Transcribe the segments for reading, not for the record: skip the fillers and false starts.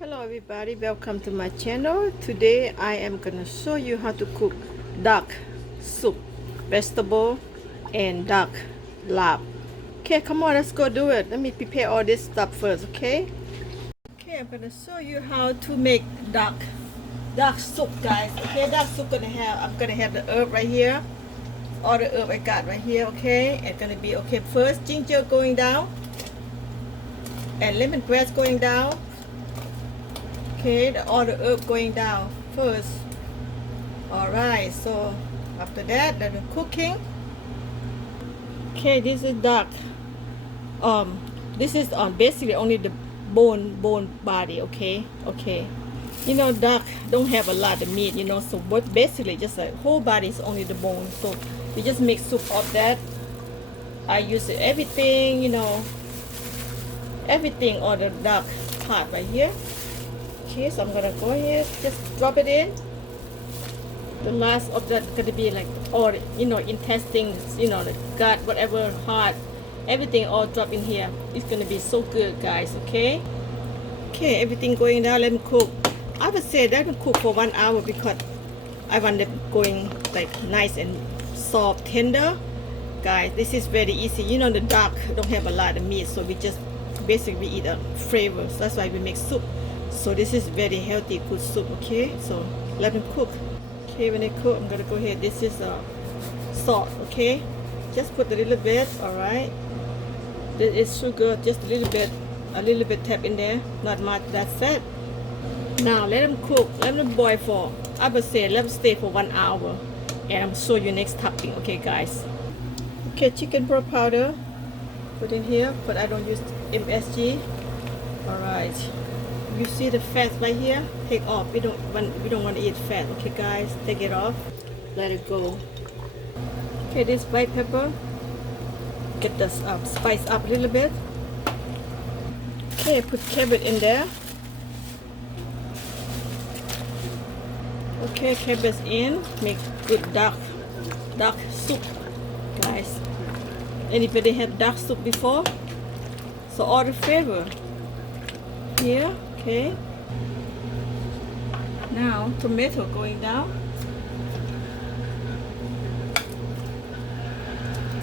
Hello everybody, welcome to my channel. Today I am gonna show you how to cook duck soup, vegetable and duck larb. Okay, come on, let's go do it. Let me prepare all this stuff first, okay? Okay, I'm gonna show you how to make duck soup, guys. Okay, duck soup I'm gonna have the herb right here. All the herb I got right here, okay? It's gonna be okay. First, ginger going down and lemongrass going down. Okay, all the herb going down first. Alright, so after that, then the cooking. Okay, this is duck. This is basically only the bone body. Okay. You know, duck don't have a lot of meat. You know, so what basically just a whole body is only the bone. So we just make soup of that. I use everything. You know, everything on the duck part right here. Okay, so I'm gonna go ahead, just drop it in. The last of that gonna be like all, you know, intestines, you know, the gut, whatever, heart, everything all drop in here. It's gonna be so good, guys. Okay, everything going down. Let me cook. I would say let me cook for 1 hour because I want it going like nice and soft, tender. Guys, this is very easy. You know, the duck don't have a lot of meat, so we just basically eat a flavor. So that's why we make soup. So this is very healthy, good soup. Okay, so let me cook. Okay, when I cook, I'm gonna go ahead. This is salt. Okay, just put a little bit. All right, this is sugar, just a little bit tap in there, not much. That's it. Now let them cook. Let them boil for, I would say, let them stay for 1 hour, and I'm show you next topping. Okay, guys. Okay, chicken broth powder put in here, but I don't use MSG. All right. You see the fat right here? Take off. We don't want to eat fat. Okay, guys, take it off. Let it go. Okay, this white pepper. Get the spice up a little bit. Okay, put cabbage in there. Okay, cabbage in. Make good duck soup, guys. Anybody have duck soup before? So all the flavor here. Okay, now tomato going down.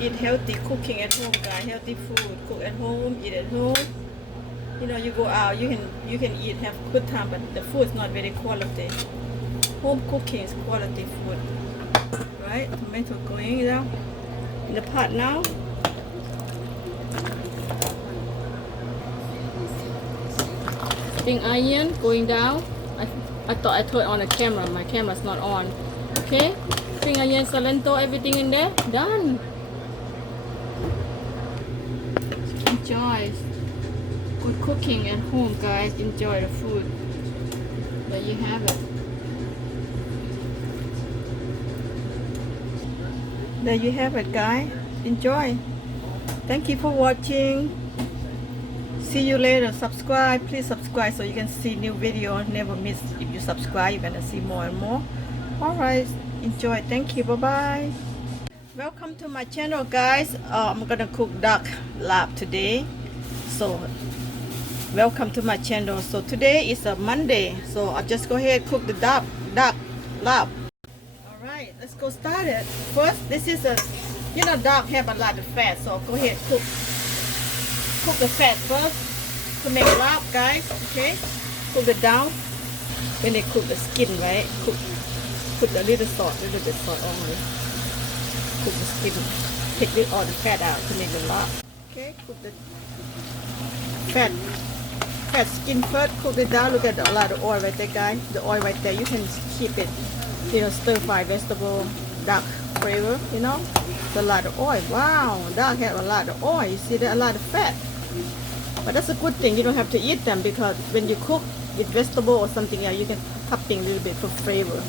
Eat healthy, cooking at home, guys. Healthy food, cook at home, eat at home. You know, you go out, you can eat, have good time, but the food is not very quality. Home cooking is quality food, right? Tomato going down in the pot now. Spring onion going down. I thought I turned on the camera. My camera's not on. Okay, spring onion, cilantro, everything in there. Done. Enjoy good cooking at home, guys. Enjoy the food. There you have it. There you have it, guys. Enjoy. Thank you for watching. See you later. Subscribe, please subscribe so you can see new video. Never miss. If you subscribe, you're gonna see more and more. All right, enjoy. Thank you. Bye bye. Welcome to my channel, guys. I'm gonna cook duck larb today. So welcome to my channel. So today is a Monday, so I'll just go ahead and cook the duck larb. All right, let's go start it. First, this is a, you know, duck have a lot of fat, so go ahead cook the fat first to make larb, guys. Okay, cook it down. When they cook the skin, right? Put a little bit salt only. Cook the skin. Take all the fat out to make the larb. Okay, cook the fat skin first. Cook it down. Look at a lot of oil right there, guys. The oil right there. You can keep it. You know, stir fry vegetable, duck flavor. You know, it's a lot of oil. Wow, duck have a lot of oil. You see, there a lot of fat. But that's a good thing. You don't have to eat them because when you cook with vegetable or something else, you can topping a little bit for flavor.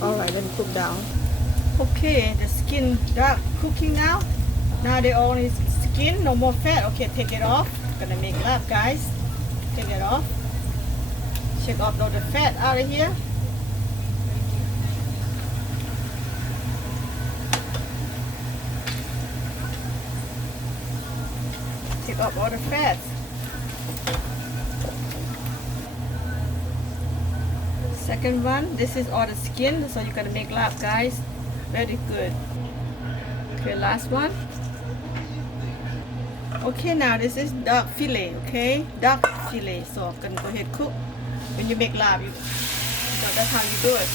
All right, let me cook down. Okay, the skin duck cooking now. Now they only skin, no more fat. Okay, take it off. Gonna make larb, guys. Take it off. Check off all the fat out of here. Take off all the fat. Second one, this is all the skin, so you're gonna make larb, guys. Very good. Okay, last one. Okay, now this is duck fillet. Okay, duck fillet. So I'm gonna go ahead and cook. When you make larb, so that's how you do it.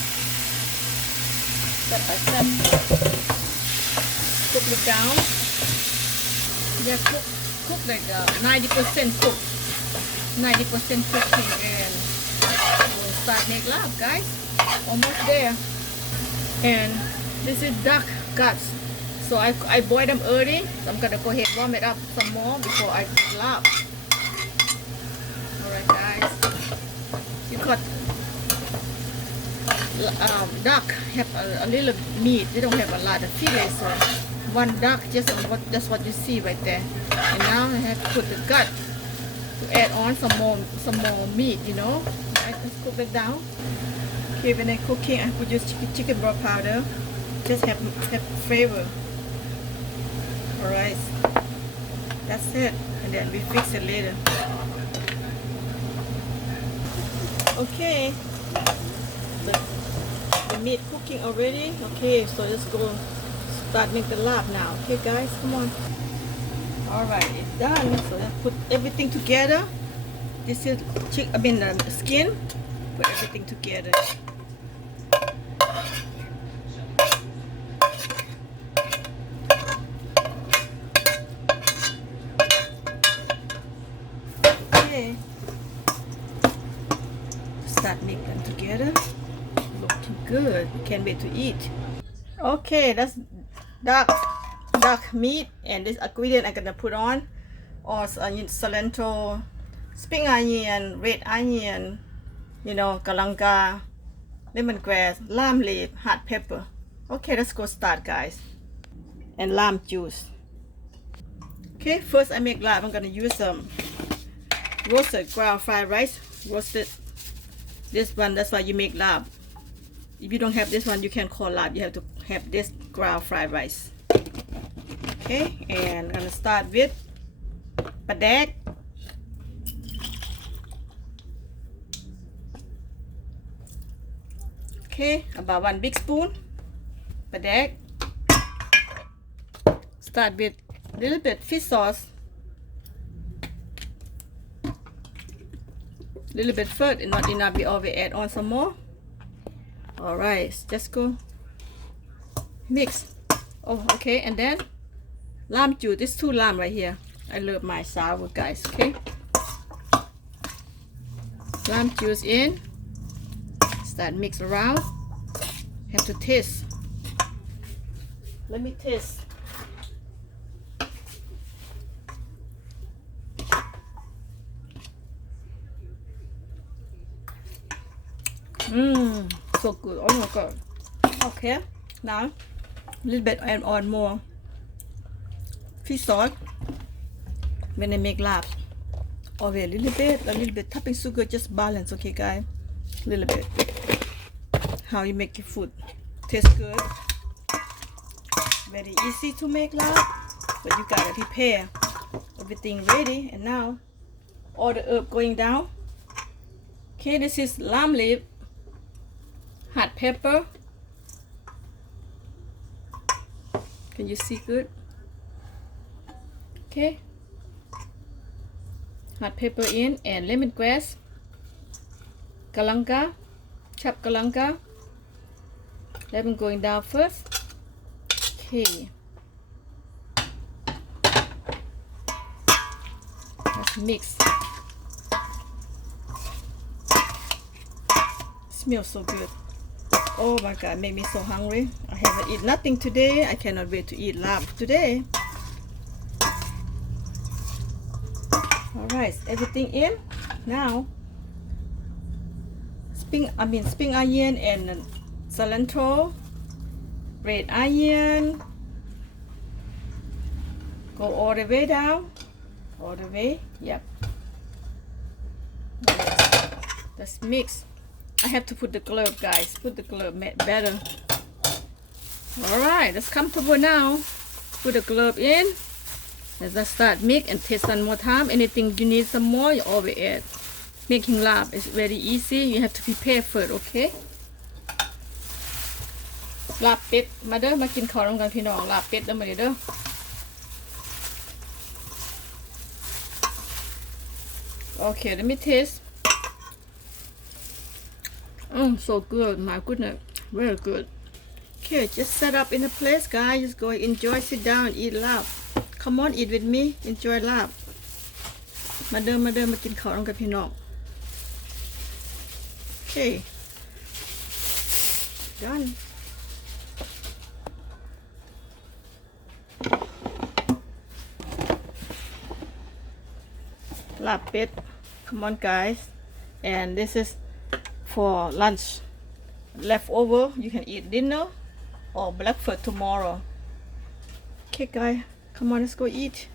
Step by step. Cook it down. Yeah, cook like 90% cook. 90% cooking, and we'll start make larb, guys. Almost there. And this is duck guts. So I boil them early. So I'm gonna go ahead and warm it up some more before I cook larb. Alright, guys. You got duck have a little meat. They don't have a lot of fillet, so one duck just what you see right there. And now I have to put the gut to add on some more meat. You know. Right, let's cook it down. Okay, when I cooking, I put just chicken broth powder. Just have flavor. Alright, that's it, and then we fix it later. Okay, the meat cooking already. Okay, so let's go start make the larb now. Okay, guys, come on. Alright, it's done. So let's put everything together. This is the skin. Put everything together. Start making them together. Looking good. Can't wait to eat. Okay, that's duck meat, and this ingredient I'm gonna put on also cilantro, spring onion, red onion, you know, kalanga, lemongrass, lime leaf, hot pepper. Okay, let's go start, guys. And lime juice. Okay, first I make larb. I'm gonna use some roasted ground fried rice. Roasted. This one, that's why you make larb. If you don't have this one, you can't call larb. You have to have this ground fried rice. Okay, and I'm gonna start with padek. Okay, about 1 big spoon padek. Start with a little bit fish sauce. Little bit first, and not enough. We always add on some more. All right, just go mix. Oh, okay, and then lime juice. This 2 lime right here. I love my sour, guys. Okay, lime juice in. Start mix around. Have to taste. Let me taste. So good. Oh my god. Okay, now a little bit add on more fish sauce when I make larb. Always a little bit topping sugar, just balance. Okay, guys, a little bit. How you make your food taste good. Very easy to make larb, but you gotta prepare everything ready. And now all the herb going down. Okay, this is lime leaf, hot pepper. Can you see good? Okay, hot pepper in, and lemongrass, kalanga, chopped kalanga. Lemon going down first. Okay, let's mix. Smells so good. Oh my god, made me so hungry. I haven't eaten nothing today. I cannot wait to eat larb today. Alright, everything in. Now spring onion and cilantro, red onion. Go all the way down. All the way. Yep. Let's mix. I have to put the glove, guys. Put the glove better. Alright, that's comfortable now. Put the glove in. Let's start mix and taste one more time. Anything you need some more, you always add. making lab is very easy. You have to prepare first, okay? ลาบเป็ดมาเด้อมากินข้าวร่วมกันพี่น้องลาบเป็ดเด้อมาเด้อ Okay, let me taste. So good, my goodness, very good. Okay, just set up in a place, guys. Just go enjoy, sit down, eat lab. Come on, eat with me. Enjoy lab. มาเด้อมากินข้าวร่วมกันพี่น้อง Okay, done. Labเป็ด come on guys, and this is for lunch. Leftover you can eat dinner or breakfast tomorrow. Okay guys, come on, let's go eat.